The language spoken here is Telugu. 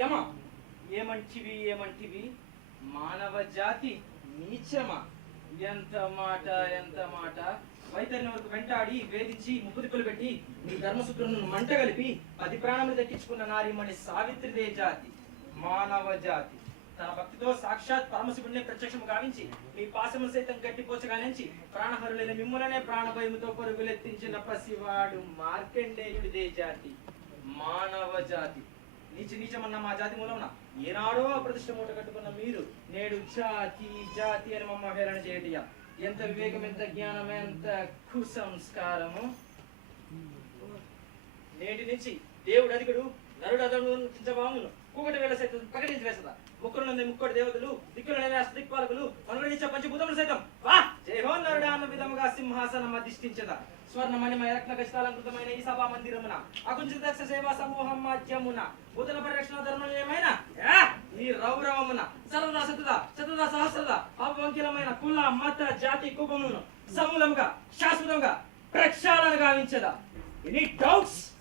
యమ ఏమంటివి మానవ జాతి నీచమా? ఎంత మాట వైతరిని వరకు వెంటాడి వేధించి ముప్పుదిక్కులు పెట్టి నీ ధర్మసూత్రులను మంట కలిపి 10 ప్రాణములు దక్కించుకున్న నారీమణి సావిత్రిదే జాతి మానవ జాతి. తన భక్తితో సాక్షాత్ పరమశివుడిని ప్రత్యక్షము గావించి మీ పాశము సైతం గట్టిపోచగానించి ప్రాణహరులైన మిమ్ములనే ప్రాణభయముతో పరుగులెత్తించిన పసివాడు మార్కండేయుడిదే జాతి మానవ జాతి. నీచమన్న మా జాతి మూలమున ఏనాడో ప్రతిష్ట మూట కట్టుకున్న మీరు నేడు జాతి అని మమ్మ హేళన చేయటియా? ఎంత వివేకం, ఎంత జ్ఞానం, ఎంత కుసంస్కారము! నేటి నుంచి దేవుడు అధికుడు, నరుడు అదనును కూకటి వేళ సైతం ప్రకటించి వేసదా. ముక్కులు ముక్కోటి దేవతలు, దిక్కులు దిక్పాలకులు, మనోనిచ్చ పంచభూతములు సైతం వా జయహో నరుడా అన్న విధముగా సింహాసనం అధిష్ఠించదా. స్వర్ణమణిమయ రత్న ఖచ్చితాలంకృతమైన ఈ సభా మందిరమున అకుంచిత సేవా సమూహం మాధ్యమున భూతల పరిరక్షణ ధర్మమైన ఈ రౌరవమున సర్వదా శతదా సహస్రద అవంకిలమైన కుల మత జాతి కుపమును సమూలముగా శాశ్వతంగా ప్రక్షాళన గావించదా. Any doubts?